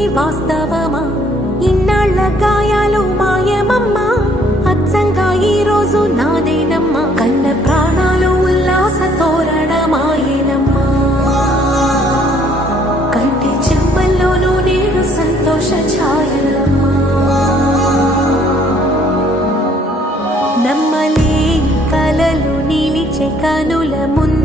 ఇది వాస్తవమా? ఇన్నాళ్ళ గాయాలు మాయమమ్మా. అచ్చంగా ఈ రోజు నాదేనమ్మా. కన్న ప్రాణాలు ఉల్లాస తోరణమాయనమ్మా. కంటి చెమ్మల్లోనూ నేను సంతోష ఛాయలమ్మా. నమ్మలేని కలలు నిలిచే కనుల ముందు